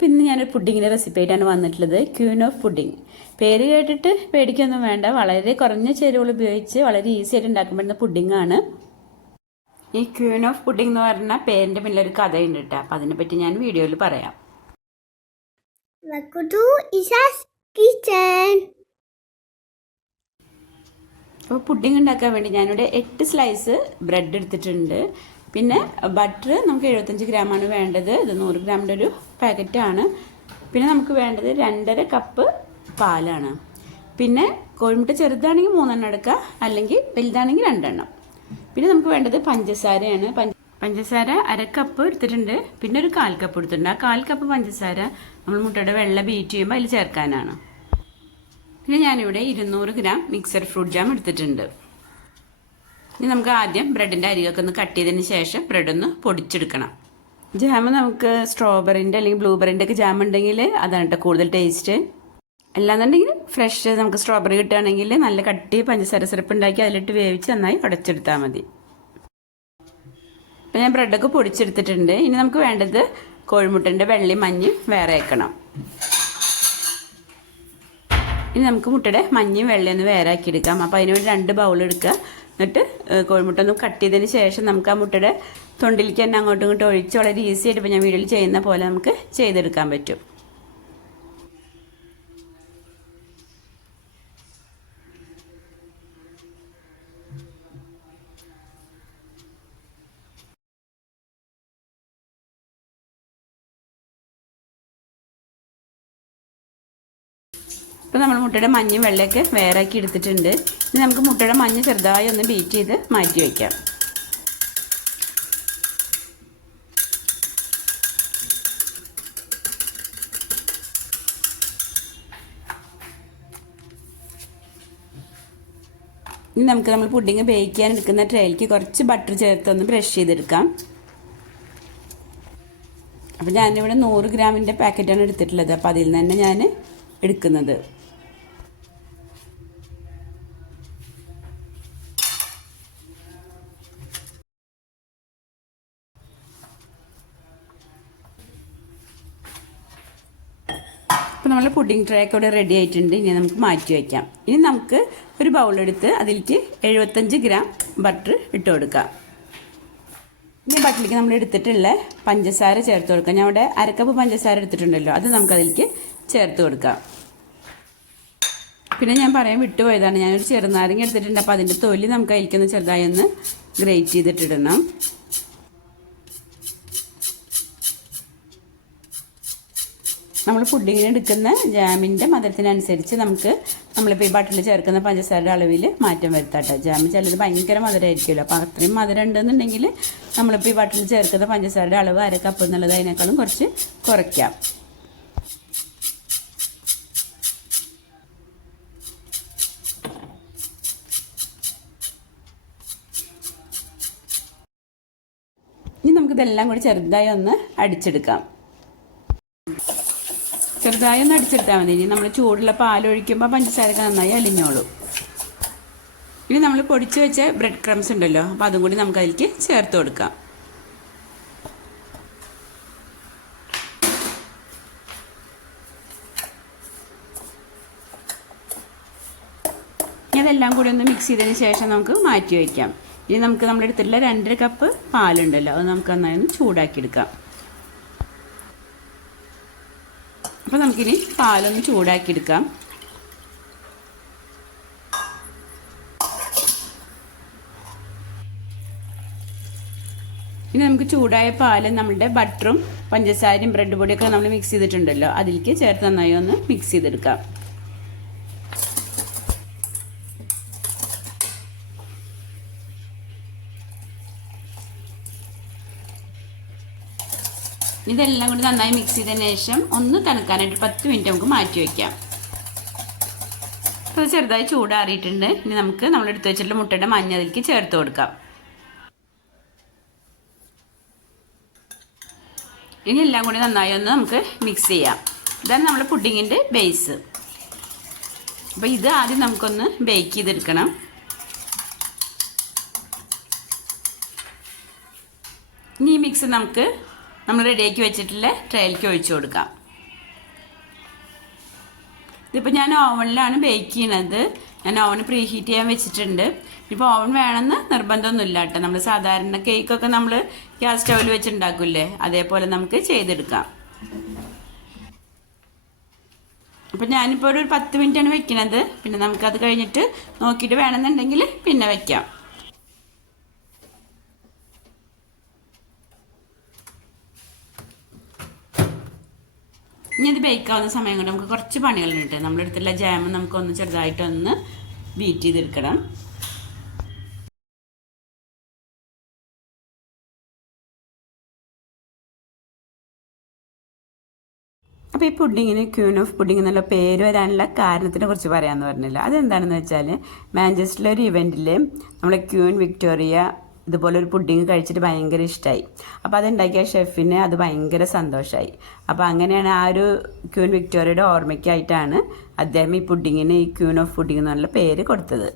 അപ്പോൾ ഇന്ന് ഞാനൊരു പുഡിങ്ങിൻ്റെ റെസിപ്പി ആയിട്ടാണ് വന്നിട്ടുള്ളത്. Queen of pudding. പേര് കേട്ടിട്ട് പേടിക്കൊന്നും വേണ്ട. വളരെ കുറഞ്ഞ ചേരുവകൾ ഉപയോഗിച്ച് വളരെ ഈസി ആയിട്ട് ഉണ്ടാക്കാൻ പറ്റുന്ന പുഡിങ്ങാണ്. ഈ ക്യൂൻ ഓഫ് പുഡിങ് എന്ന് പറഞ്ഞാൽ പേരിൻ്റെ പിന്നിൽ ഒരു കഥയുണ്ട് കേട്ടോ. അപ്പം അതിനെപ്പറ്റി ഞാൻ വീഡിയോയിൽ പറയാം. അപ്പോൾ പുഡിങ് ഉണ്ടാക്കാൻ വേണ്ടി ഞാനിവിടെ 8 സ്ലൈസ് ബ്രെഡ് എടുത്തിട്ടുണ്ട്. പിന്നെ ബട്ടർ നമുക്ക് 75 ഗ്രാമാണ് വേണ്ടത്. ഇത് 100 ഗ്രാമിൻ്റെ ഒരു പാക്കറ്റാണ്. പിന്നെ നമുക്ക് വേണ്ടത് 2.5 കപ്പ് പാലാണ്. പിന്നെ കോഴിമുട്ട ചെറുതാണെങ്കിൽ 3 എടുക്കുക, അല്ലെങ്കിൽ വലുതാണെങ്കിൽ 2. പിന്നെ നമുക്ക് വേണ്ടത് പഞ്ചസാരയാണ്. പഞ്ചസാര 1/2 കപ്പ് എടുത്തിട്ടുണ്ട്. പിന്നെ ഒരു 1/4 കപ്പ് എടുത്തിട്ടുണ്ട്. ആ 1/4 കപ്പ് പഞ്ചസാര നമ്മൾ മുട്ടയുടെ വെള്ള ബീറ്റ് ചെയ്യുമ്പോൾ അതിൽ ചേർക്കാനാണ്. പിന്നെ ഞാനിവിടെ 200 ഗ്രാം മിക്സഡ് ഫ്രൂട്ട് ജാം എടുത്തിട്ടുണ്ട്. ഇനി നമുക്ക് ആദ്യം ബ്രെഡിൻ്റെ അരികൊക്കെ ഒന്ന് കട്ട് ചെയ്തതിന് ശേഷം ബ്രെഡ് ഒന്ന് പൊടിച്ചെടുക്കണം. ജാം നമുക്ക് സ്ട്രോബെറിൻ്റെ അല്ലെങ്കിൽ ബ്ലൂബെറിൻ്റെ ഒക്കെ ജാം ഉണ്ടെങ്കിൽ അതാണ് കേട്ടോ കൂടുതൽ ടേസ്റ്റ്. അല്ലാന്നുണ്ടെങ്കിൽ ഫ്രഷ് നമുക്ക് സ്ട്രോബെറി കിട്ടുകയാണെങ്കിൽ നല്ല കട്ടി പഞ്ചസാര സിറപ്പ് ഉണ്ടാക്കി അതിലിട്ട് വേവിച്ച് നന്നായി ഉടച്ചെടുത്താൽ മതി. അപ്പം ഞാൻ ബ്രെഡൊക്കെ പൊടിച്ചെടുത്തിട്ടുണ്ട്. ഇനി നമുക്ക് വേണ്ടത് കോഴിമുട്ടൻ്റെ വെള്ളയും മഞ്ഞയും വേറെ വെക്കണം. ഇനി നമുക്ക് മുട്ടയുടെ മഞ്ഞയും വെള്ളയും ഒന്ന് വേറെ ആക്കി എടുക്കാം. അപ്പോൾ അതിനോട് 2 ബൗൾ എടുക്കുക. എന്നിട്ട് കോഴിമുട്ട ഒന്ന് കട്ട് ചെയ്തതിന് ശേഷം നമുക്ക് ആ മുട്ടയുടെ തൊണ്ടിലേക്ക് തന്നെ അങ്ങോട്ടും ഇങ്ങോട്ടും ഒഴിച്ച് വളരെ ഈസി ആയിട്ട് ഇപ്പോൾ ഞാൻ വീഡിയോയിൽ ചെയ്യുന്ന പോലെ നമുക്ക് ചെയ്തെടുക്കാൻ പറ്റും. ഇപ്പോൾ നമ്മൾ മുട്ടയുടെ മഞ്ഞയും വെള്ളയൊക്കെ വേറെ ആക്കി എടുത്തിട്ടുണ്ട്. ഇനി നമുക്ക് മുട്ടയുടെ മഞ്ഞ ചെറുതായി ഒന്ന് ബീറ്റ് ചെയ്ത് മാറ്റി വയ്ക്കാം. ഇനി നമുക്ക് നമ്മൾ പുഡിങ് ബേക്ക് ചെയ്യാൻ എടുക്കുന്ന ട്രേയിലേക്ക് കുറച്ച് ബട്ടർ ചേർത്തൊന്ന് ബ്രഷ് ചെയ്തെടുക്കാം. അപ്പോൾ ഞാനിവിടെ 100 ഗ്രാമിൻ്റെ പാക്കറ്റാണ് എടുത്തിട്ടുള്ളത്. അപ്പോൾ അതിൽ നിന്ന് തന്നെ ഞാൻ എടുക്കുന്നത്. അപ്പോൾ നമ്മൾ പുഡിംഗ് ട്രേ ഒക്കെ ഇവിടെ റെഡി ആയിട്ടുണ്ട്. ഇനി നമുക്ക് മാറ്റി വയ്ക്കാം. ഇനി നമുക്ക് ഒരു ബൗളെടുത്ത് അതിലേക്ക് 75 ഗ്രാം ബട്ടർ ഇട്ട് കൊടുക്കാം. ഇനി ബട്ടറിലേക്ക് നമ്മൾ എടുത്തിട്ടുള്ള പഞ്ചസാര ചേർത്ത് കൊടുക്കാം. ഞാൻ ഇവിടെ 1/2 കപ്പ് പഞ്ചസാര എടുത്തിട്ടുണ്ടല്ലോ, അത് നമുക്ക് അതിലേക്ക് ചേർത്ത് കൊടുക്കാം. പിന്നെ ഞാൻ പറയാൻ വിട്ടുപോയതാണ്, ഞാനൊരു ചെറുനാരങ്ങ എടുത്തിട്ടുണ്ട്. അപ്പോൾ അതിൻ്റെ തൊലി നമുക്ക് അതിലേക്കൊന്ന് ചെറുതായി ഒന്ന് ഗ്രേറ്റ് ചെയ്തിട്ടിടണം. നമ്മൾ പുഡിങ്ങിന് എടുക്കുന്ന ജാമിൻ്റെ മധുരത്തിനനുസരിച്ച് നമുക്ക് നമ്മളിപ്പോൾ ഈ ബട്ടറിൽ ചേർക്കുന്ന പഞ്ചസാരയുടെ അളവിൽ മാറ്റം വരുത്താട്ടോ. ജാം ചിലത് ഭയങ്കര മധുരമായിരിക്കുമല്ലോ. അപ്പോൾ അത്രയും മധുരം ഉണ്ടെന്നുണ്ടെങ്കിൽ നമ്മളിപ്പോൾ ഈ ബട്ടറിൽ ചേർക്കുന്ന പഞ്ചസാരയുടെ അളവ് 1/2 കപ്പ് എന്നുള്ളത് അതിനേക്കാളും കുറച്ച് കുറയ്ക്കാം. ഇനി നമുക്കിതെല്ലാം കൂടി ചെറുതായി ഒന്ന് അടിച്ചെടുക്കാം. ചെറുതായി ഒന്ന് അടിച്ചെടുത്താൽ മതി. ഇനി നമ്മൾ ചൂടുള്ള പാലൊഴിക്കുമ്പോൾ പഞ്ചസാരയൊക്കെ നന്നായി അലിഞ്ഞോളും. ഇനി നമ്മൾ പൊടിച്ച് വെച്ച ബ്രെഡ് ക്രംസ് ഉണ്ടല്ലോ, അപ്പോൾ അതും കൂടി നമുക്ക് അതിലേക്ക് ചേർത്ത് കൊടുക്കാം. ഇതെല്ലാം കൂടി ഒന്ന് മിക്സ് ചെയ്തതിന് ശേഷം നമുക്ക് മാറ്റി വയ്ക്കാം. ഇനി നമുക്ക് നമ്മുടെ അടുത്തുള്ള 2.5 കപ്പ് പാലുണ്ടല്ലോ, അത് നമുക്ക് നന്നായി ഒന്ന് ചൂടാക്കിയെടുക്കാം. അപ്പോൾ നമുക്കിനി പാലൊന്ന് ചൂടാക്കിയെടുക്കാം. ഇനി നമുക്ക് ചൂടായ പാല് നമ്മളുടെ ബട്ടറും പഞ്ചസാരയും ബ്രെഡ് പൊടിയൊക്കെ നമ്മൾ മിക്സ് ചെയ്തിട്ടുണ്ടല്ലോ, അതിലേക്ക് ചേർത്ത് നന്നായി ഒന്ന് മിക്സ് ചെയ്തെടുക്കാം. ഇതെല്ലാം കൂടി നന്നായി മിക്സ് ചെയ്തതിന് ശേഷം ഒന്ന് തണുക്കാനായിട്ട് 10 മിനിറ്റ് നമുക്ക് മാറ്റി വയ്ക്കാം. അപ്പോൾ ചെറുതായി ചൂടാറിയിട്ടുണ്ട്. ഇനി നമുക്ക് നമ്മൾ എടുത്ത് വെച്ചിട്ടുള്ള മുട്ടയുടെ മഞ്ഞ അതിലേക്ക് ചേർത്ത് കൊടുക്കാം. ഇനി എല്ലാം കൂടി നന്നായി ഒന്ന് നമുക്ക് മിക്സ് ചെയ്യാം. ഇതാണ് നമ്മുടെ പുഡിങ്ങിൻ്റെ ബേസ്. അപ്പോൾ ഇത് ആദ്യം നമുക്കൊന്ന് ബേക്ക് ചെയ്തെടുക്കണം. ഇനി ഈ മിക്സ് നമുക്ക് നമ്മൾ റെഡിയാക്കി വെച്ചിട്ടുള്ള ട്രേയിലേക്ക് ഒഴിച്ചു കൊടുക്കാം. ഇതിപ്പോൾ ഞാൻ ഓവനിലാണ് ബേക്ക് ചെയ്യണത്. ഞാൻ ഓവൻ പ്രീ ഹീറ്റ് ചെയ്യാൻ വെച്ചിട്ടുണ്ട്. ഇപ്പോൾ ഓവൻ വേണമെന്ന് നിർബന്ധമൊന്നുമില്ല കേട്ടോ. നമ്മൾ സാധാരണ കേക്കൊക്കെ നമ്മൾ ഗ്യാസ് സ്റ്റൗവിൽ വെച്ചുണ്ടാക്കില്ലേ, അതേപോലെ നമുക്ക് ചെയ്തെടുക്കാം. അപ്പം ഞാനിപ്പോൾ ഒരു 10 മിനിറ്റാണ് വെക്കുന്നത്. പിന്നെ നമുക്കത് കഴിഞ്ഞിട്ട് നോക്കിയിട്ട് വേണമെന്നുണ്ടെങ്കിൽ പിന്നെ വെക്കാം. ഇനി ഇത് ബേക്കാവുന്ന സമയം കൊണ്ട് നമുക്ക് കുറച്ച് പണികളുണ്ട്. നമ്മളെടുത്തുള്ള ജാം നമുക്കൊന്ന് ചെറുതായിട്ടൊന്ന് ബീറ്റ് ചെയ്തെടുക്കണം. അപ്പോൾ ഈ പുഡിങ്ങിന് ക്യൂൻ ഓഫ് പുഡിങ് എന്നുള്ള പേര് വരാനുള്ള കാരണത്തിനെ കുറിച്ച് പറയാമെന്ന് പറഞ്ഞില്ല. അതെന്താണെന്ന് വെച്ചാൽ മാഞ്ചസ്റ്ററിലെ ഒരു ഇവൻറ്റിൽ നമ്മളെ ക്യൂൻ വിക്ടോറിയ ഇതുപോലെ ഒരു പുഡിങ് കഴിച്ചിട്ട് ഭയങ്കര ഇഷ്ടമായി. അപ്പോൾ അതുണ്ടാക്കിയ ഷെഫിന് അത് ഭയങ്കര സന്തോഷമായി. അപ്പോൾ അങ്ങനെയാണ് ആ ഒരു ക്യൂൻ വിക്ടോറിയയുടെ ഓർമ്മയ്ക്കായിട്ടാണ് അദ്ദേഹം ഈ പുഡിങ്ങിന് ഈ ക്യൂൻ ഓഫ് പുഡിങ് എന്നുള്ള പേര് കൊടുത്തത്.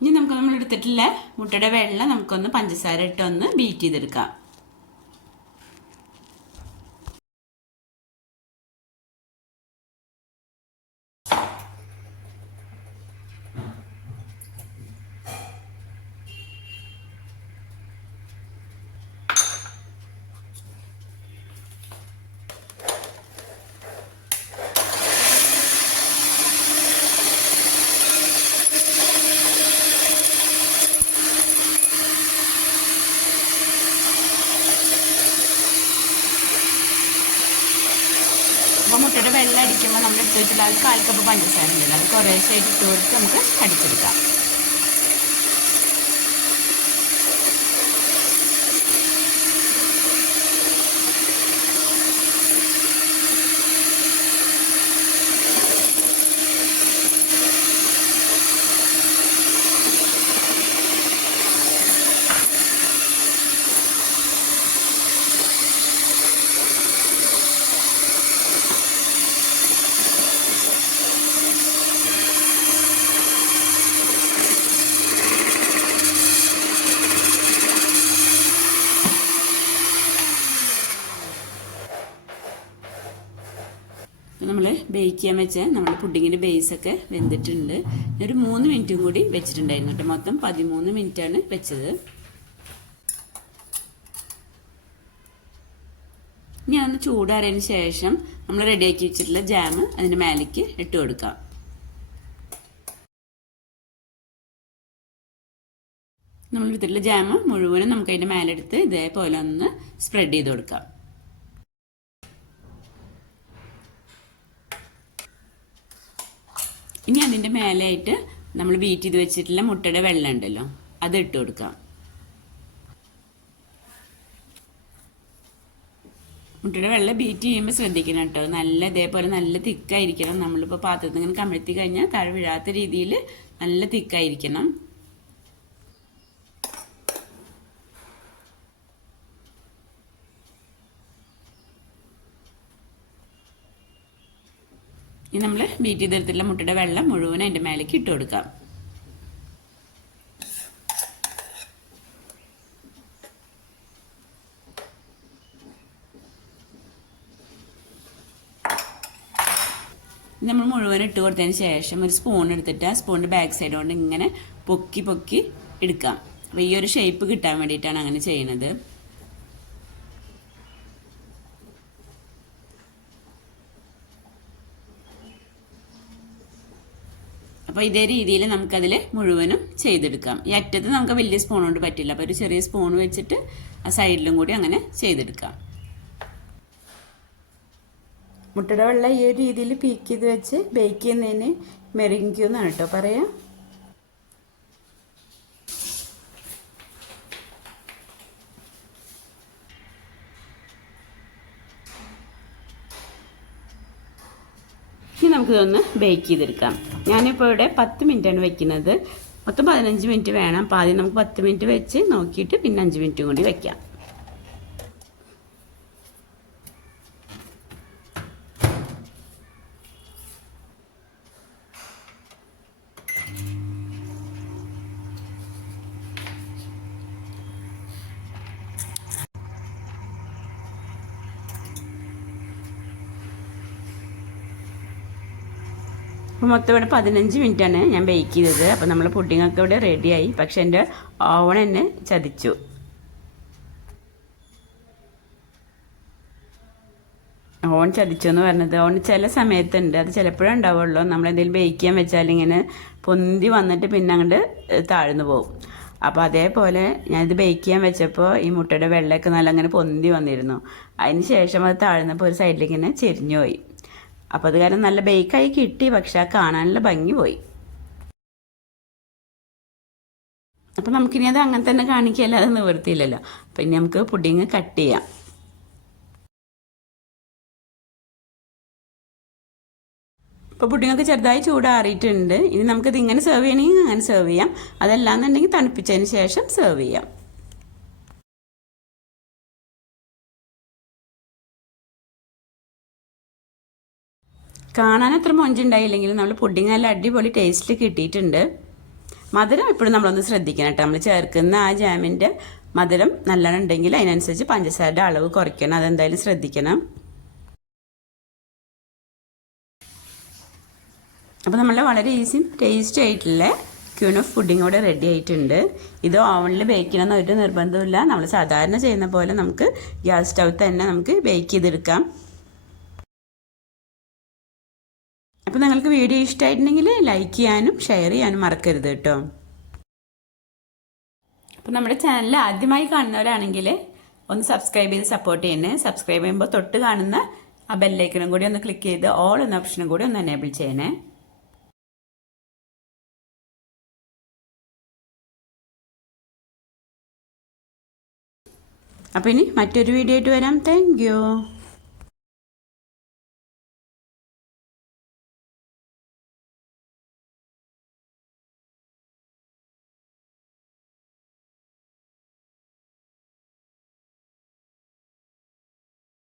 ഇനി നമുക്ക് നമ്മൾ എടുത്തിട്ടുള്ള മുട്ടയുടെ വെള്ള നമുക്കൊന്ന് പഞ്ചസാര ഇട്ടൊന്ന് ബീറ്റ് ചെയ്തെടുക്കാം. അപ്പോൾ മുട്ടയുടെ വെള്ളം അടിക്കുമ്പോൾ നമ്മൾ എടുത്ത് വെച്ചില്ല അത് 1/4 കപ്പ് പഞ്ചസാര ഉണ്ടല്ലോ, അത് കുറേശ്ശെ ഇട്ട് കൊടുത്ത് നമുക്ക് അടിച്ചെടുക്കാം. നമ്മൾ ബേക്ക് ചെയ്യാൻ വെച്ച നമ്മുടെ പുഡിങ്ങിൻ്റെ ബേസൊക്കെ വെന്തിട്ടുണ്ട്. ഒരു 3 മിനിറ്റും കൂടി വെച്ചിട്ടുണ്ടായിരുന്നു കേട്ടോ. മൊത്തം 13 മിനിറ്റാണ് വെച്ചത്. ഇനി അതൊന്ന് ചൂടാറിയതിന് ശേഷം നമ്മൾ റെഡിയാക്കി വെച്ചിട്ടുള്ള ജാം അതിൻ്റെ മേലേക്ക് ഇട്ട് കൊടുക്കാം. നമ്മളെടുത്തിട്ടുള്ള ജാം മുഴുവനും നമുക്ക് അതിൻ്റെ മേലെടുത്ത് ഇതേപോലെ ഒന്ന് സ്പ്രെഡ് ചെയ്ത് കൊടുക്കാം. ഇനി അതിൻ്റെ മേലെയായിട്ട് നമ്മൾ ബീറ്റ് ചെയ്ത് വെച്ചിട്ടുള്ള മുട്ടയുടെ വെള്ളം ഉണ്ടല്ലോ, അത് ഇട്ട് കൊടുക്കാം. മുട്ടയുടെ വെള്ളം ബീറ്റ് ചെയ്യുമ്പോൾ ശ്രദ്ധിക്കണം കേട്ടോ. നല്ല ഇതേപോലെ നല്ല തിക്കായിരിക്കണം. നമ്മളിപ്പോൾ പാത്രത്തിൽ ഇങ്ങനെ കമഴ്ത്തി കഴിഞ്ഞാൽ താഴെ വീഴാത്ത രീതിയിൽ നല്ല തിക്കായിരിക്കണം. ഇനി നമ്മൾ ബീറ്റ് ചെയ്തെടുത്തിട്ടുള്ള മുട്ടയുടെ വെള്ളം മുഴുവൻ അതിൻ്റെ മേലേക്ക് ഇട്ട് കൊടുക്കാം. നമ്മൾ മുഴുവൻ ഇട്ട് കൊടുത്തതിന് ശേഷം ഒരു സ്പൂൺ എടുത്തിട്ട് ആ സ്പൂണിൻ്റെ ബാക്ക് സൈഡ് കൊണ്ട് ഇങ്ങനെ പൊക്കി പൊക്കി എടുക്കാം. അപ്പോൾ ഈ ഒരു ഷേപ്പ് കിട്ടാൻ വേണ്ടിയിട്ടാണ് അങ്ങനെ ചെയ്യുന്നത്. അപ്പോൾ ഇതേ രീതിയിൽ നമുക്കതിൽ മുഴുവനും ചെയ്തെടുക്കാം. ഈ അറ്റത്ത് നമുക്ക് വലിയ സ്പൂൺ കൊണ്ട് പറ്റില്ല. അപ്പോൾ ഒരു ചെറിയ സ്പൂൺ വെച്ചിട്ട് ആ സൈഡിലും കൂടി അങ്ങനെ ചെയ്തെടുക്കാം. മുട്ടയുടെ വെള്ളം ഈ ഒരു രീതിയിൽ പീക്ക് ചെയ്ത് വെച്ച് ബേക്ക് ചെയ്യുന്നതിന് മെറിങ്ക്യൂ എന്നാണ് കേട്ടോ പറയാം. ഇനി നമുക്കിതൊന്ന് ബേക്ക് ചെയ്തെടുക്കാം. ഞാനിപ്പോൾ ഇവിടെ 10 മിനിറ്റാണ് വെക്കുന്നത്. മൊത്തം 15 മിനിറ്റ് വേണം. അപ്പോൾ ആദ്യം നമുക്ക് 10 മിനിറ്റ് വെച്ച് നോക്കിയിട്ട് പിന്നെ 5 മിനിറ്റും കൂടി വെക്കാം. അപ്പോൾ മൊത്തം ഇവിടെ 15 മിനിറ്റാണ് ഞാൻ ബേക്ക് ചെയ്തത്. അപ്പോൾ നമ്മൾ പുഡിങ്ങൊക്കെ ഇവിടെ റെഡിയായി. പക്ഷേ എൻ്റെ ഓവൺ എന്നെ ചതിച്ചു. ഓൺ ചതിച്ചു എന്ന് പറഞ്ഞത് ഓൺ ചില സമയത്തുണ്ട്, അത് ചിലപ്പോഴേ ഉണ്ടാവുള്ളൂ. നമ്മളെന്തെങ്കിലും ബേക്ക് ചെയ്യാൻ വെച്ചാൽ ഇങ്ങനെ പൊന്തി വന്നിട്ട് പിന്നെ അങ്ങോട്ട് താഴ്ന്നു പോകും. അപ്പോൾ അതേപോലെ ഞാനിത് ബേക്ക് ചെയ്യാൻ വെച്ചപ്പോൾ ഈ മുട്ടയുടെ വെള്ളമൊക്കെ നല്ല അങ്ങനെ പൊന്തി വന്നിരുന്നു. അതിന് ശേഷം അത് താഴ്ന്നപ്പോൾ ഒരു സൈഡിലേക്ക് ഇങ്ങനെ ചെരിഞ്ഞു പോയി. അപ്പോൾ അത് കാരണം നല്ല ബേക്കായി കിട്ടി, പക്ഷെ ആ കാണാനുള്ള ഭംഗി പോയി. അപ്പോൾ നമുക്കിനി അത് അങ്ങനെ തന്നെ കാണിക്കല്ലാതെ നിവൃത്തിയില്ലല്ലോ. പിന്നെ നമുക്ക് പുഡിങ് കട്ട് ചെയ്യാം. ഇപ്പോൾ പുഡിങ്ങൊക്കെ ചെറുതായി ചൂടാറിയിട്ടുണ്ട്. ഇനി നമുക്കിത് ഇങ്ങനെ സെർവ് ചെയ്യണമെങ്കിൽ അങ്ങനെ സെർവ് ചെയ്യാം, അതല്ലാന്നുണ്ടെങ്കിൽ തണുപ്പിച്ചതിന് ശേഷം സെർവ് ചെയ്യാം. കാണാൻ അത്ര മൊഞ്ചുണ്ടായില്ലെങ്കിലും നമ്മൾ പുഡിങ് നല്ല അടിപൊളി ടേസ്റ്റിൽ കിട്ടിയിട്ടുണ്ട്. മധുരം എപ്പോഴും നമ്മളൊന്ന് ശ്രദ്ധിക്കണം കേട്ടോ. നമ്മൾ ചേർക്കുന്ന ആ ജാമിൻ്റെ മധുരം നല്ലോണം ഉണ്ടെങ്കിൽ അതിനനുസരിച്ച് പഞ്ചസാരയുടെ അളവ് കുറയ്ക്കണം, അതെന്തായാലും ശ്രദ്ധിക്കണം. അപ്പോൾ നമ്മൾ വളരെ ഈസി ടേസ്റ്റ് ആയിട്ടുള്ള ക്യൂൻ ഓഫ് പുഡിംഗ് കൂടെ റെഡി ആയിട്ടുണ്ട്. ഇത് ഓവനിൽ ബേക്ക് ചെയ്യണമെന്ന് ഒരു നിർബന്ധമില്ല. നമ്മൾ സാധാരണ ചെയ്യുന്ന പോലെ നമുക്ക് ഗ്യാസ് സ്റ്റൗ തന്നെ നമുക്ക് ബേക്ക് ചെയ്തെടുക്കാം. അപ്പോൾ നിങ്ങൾക്ക് വീഡിയോ ഇഷ്ടമായിട്ടുണ്ടെങ്കിൽ ലൈക്ക് ചെയ്യാനും ഷെയർ ചെയ്യാനും മറക്കരുത് കേട്ടോ. അപ്പോൾ നമ്മുടെ ചാനൽ ആദ്യമായി കാണുന്നവരാണെങ്കിൽ ഒന്ന് സബ്സ്ക്രൈബ് ചെയ്ത് സപ്പോർട്ട് ചെയ്യണേ. സബ്സ്ക്രൈബ് ചെയ്യുമ്പോൾ തൊട്ട് കാണുന്ന ആ ബെല്ലൈക്കണും കൂടി ഒന്ന് ക്ലിക്ക് ചെയ്ത് ഓൾ എന്ന ഓപ്ഷനും കൂടി ഒന്ന് എനേബിൾ ചെയ്യണേ. അപ്പോൾ ഇനി മറ്റൊരു വീഡിയോ ആയിട്ട് വരാം. Thank you.